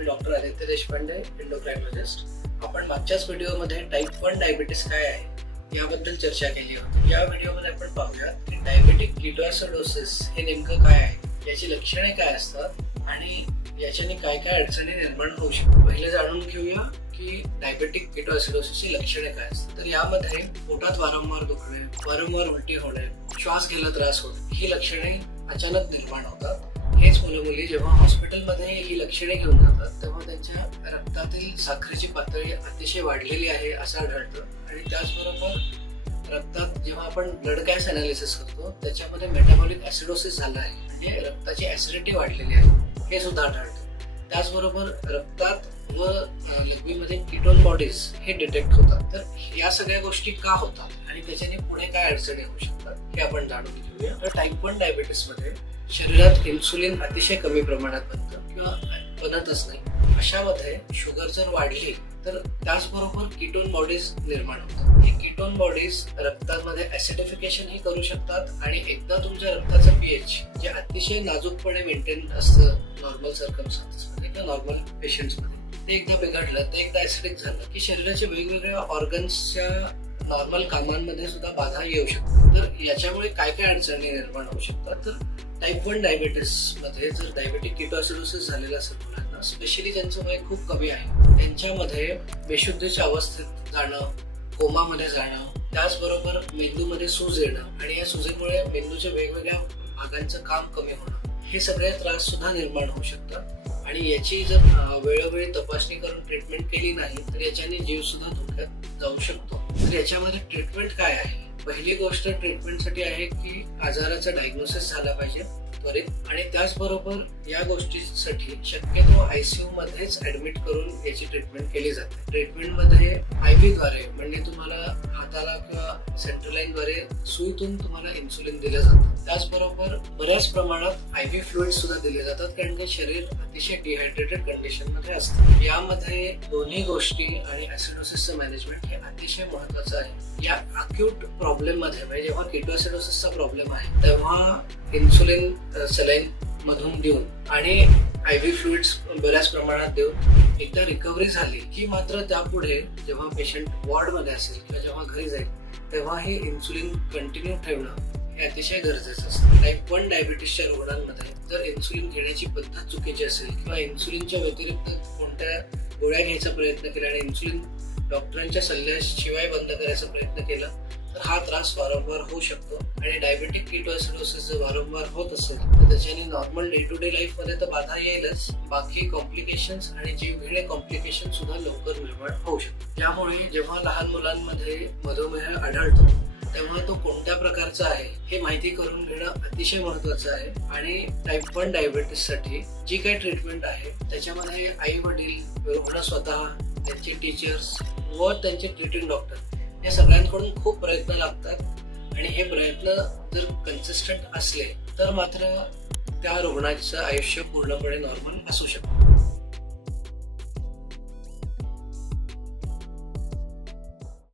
मी doctor Aditya Deshpande, एंडोक्राइनॉलॉजिस्ट. आपण मागच्याच व्हिडिओमध्ये टाइप 1 डायबिटीस काय आहे याबद्दल चर्चा केली होती. या व्हिडिओमध्ये आपण पाहूया की डायबेटिक कीटोएसिडोसिस हे नेमकं काय आहे, याची लक्षणे काय असतात आणि याच्याने काय काय अडचणी निर्माण होऊ शकतात. पहिले जाणून घेऊया की डायबेटिक कीटोएसिडोसिसची लक्षणे काय असतात. तर यामध्ये पोटात वारंवार दुखणे, वारंवार उलटी होणे, श्वास घ्यायला त्रास होणे ही लक्षणे अचानक निर्माण होतात. हेच मुलं-मुली जेव्हा हॉस्पिटलमध्ये ही लक्षणे घेऊन जातात तेव्हा त्यांच्या रक्तातील साखरेची पातळी अतिशय वाढलेली आहे असं आढळतं. आणि त्याचबरोबर रक्तात जेव्हा आपण ब्लड गॅस अनालिसिस करतो त्याच्यामध्ये मेटाबॉलिक ऍसिडोसिस झाला आहे, म्हणजे रक्ताची ऍसिडिटी वाढलेली आहे हे सुद्धा आढळतं. त्याचबरोबर रक्तात व लघवीमध्ये कीटोन बॉडीज हे डिटेक्ट होतात. तर या सगळ्या गोष्टी का होतात आणि त्याच्याने पुढे काय अडचणी होऊ शकतात हे आपण जाणून घेऊया. तर टाइप 1 डायबिटीस मध्ये शरीरात इन्सुलिन अतिशय कमी प्रमाणात बनतं किंवा बनतच नाही. अशामध्ये शुगर जर वाढली तर त्याचबरोबर कीटोन बॉडीज निर्माण होतात. हे कीटोन बॉडीज रक्तामध्ये ऍसिडिफिकेशन ही करू शकतात आणि एकदा तुमच्या रक्ताचं पीएच जे अतिशय नाजूकपणे मेंटेन असतं नॉर्मल सर्कमस्टन्सेसमध्ये किंवा नॉर्मल पेशंट्समध्ये, ते एकदा बिघडलं, ते एकदा ऍसिडिक झालं की शरीराच्या वेगवेगळ्या ऑर्गन्सच्या नॉर्मल कामांमध्ये सुद्धा बाधा येऊ शकतात. तर याच्यामुळे काय काय अडचणी निर्माण होऊ शकतात. तर टाइप 1 डायबिटीस मध्ये जर डायबेटिक कीटोएसिडोसिस झालेला असेल मुलांना, स्पेशली ज्यांचं वय खूप कमी आहे, त्यांच्यामध्ये बेशुद्धीच्या अवस्थेत जाणं, कोमामध्ये जाणं, त्याचबरोबर मेंदूमध्ये सूज येणं आणि या सुजीमुळे मेंदूच्या वेगवेगळ्या भागांचं काम कमी होणं, हे सगळे त्रास सुद्धा निर्माण होऊ शकतात. आणि याची जर वेळोवेळी तपासणी करून ट्रीटमेंट केली नाही तर याच्याने जीव सुद्धा धोक्यात जाऊ शकतो. तर याच्यामध्ये ट्रीटमेंट काय आहे? पहिली गोष्ट ट्रीटमेंटसाठी आहे की आजाराचा डायग्नोसिस झाला पाहिजे त्वरित, आणि त्याचबरोबर या गोष्टीसाठी शक्यतो आयसीयू मध्येच ऍडमिट करून याची ट्रीटमेंट केली जाते. ट्रीटमेंटमध्ये आयव्ही द्वारे, म्हणजे तुम्हाला हाताला किंवा सेंट्रल लाईन द्वारे सुईतून तुम्हाला इन्सुलिन दिलं जातं. त्याचबरोबर बऱ्याच प्रमाणात आयव्ही फ्लुइड सुद्धा दिले जातात, कारण की शरीर अतिशय डिहायड्रेटेड कंडिशन मध्ये असतं. यामध्ये दोन्ही गोष्टी आणि ऍसिडोसिसचं मॅनेजमेंट हे अतिशय महत्वाचं आहे. या अक्यूट प्रॉब्लेम मध्ये, म्हणजे जेव्हा कीटोएसिडोसिसचा प्रॉब्लेम आहे तेव्हा इन्सुलिन सलाईन मधून देऊन आणि आयव्ही फ्लुइड्स बऱ्याच प्रमाणात देऊन एकदा रिकव्हरी झाली की मात्र त्यापुढे जेव्हा पेशंट वॉर्ड मध्ये असेल किंवा जेव्हा घरी जाईल तेव्हा हे इन्सुलिन कंटिन्यू ठेवणं हे अतिशय गरजेचं असतं. टाइप 1 डायबिटीसच्या रुग्णांमध्ये जर इन्सुलिन घेण्याची पद्धत चुकीची असेल किंवा इन्सुलिनच्या व्यतिरिक्त कोणत्या गोळ्या घ्यायचा प्रयत्न केला आणि इन्सुलिन डॉक्टरांच्या सल्ल्याशिवाय बंद करायचा प्रयत्न केला तर हा त्रास वारंवार होऊ शकतो. आणि डायबेटिक कीटोएसिडोसिस जर वारंवार होत असेल तर त्याच्याने normal day to day life मध्ये तर बाधा येईलच, बाकी कॉम्प्लिकेशन्स आणि जीवघेणे कॉम्प्लिकेशन सुद्धा लवकर निर्माण होऊ शकतात. त्यामुळे जेव्हा लहान मुलांमध्ये मधुमेह आढळतो तेव्हा तो कोणत्या प्रकारचा आहे हे माहिती करून घेणं अतिशय महत्वाचं आहे. आणि टाइप 1 डायबिटीस साठी जी काही ट्रीटमेंट आहे त्याच्यामध्ये आई वडील, रुग्ण स्वतः, त्यांचे टीचर्स व त्यांचे ट्रीटिंग डॉक्टर या सगळ्यांकडून खूप प्रयत्न लागतात. आणि हे प्रयत्न जर कन्सिस्टंट असले तर मात्र त्या रुग्णाचं आयुष्य पूर्णपणे नॉर्मल असू शकतं.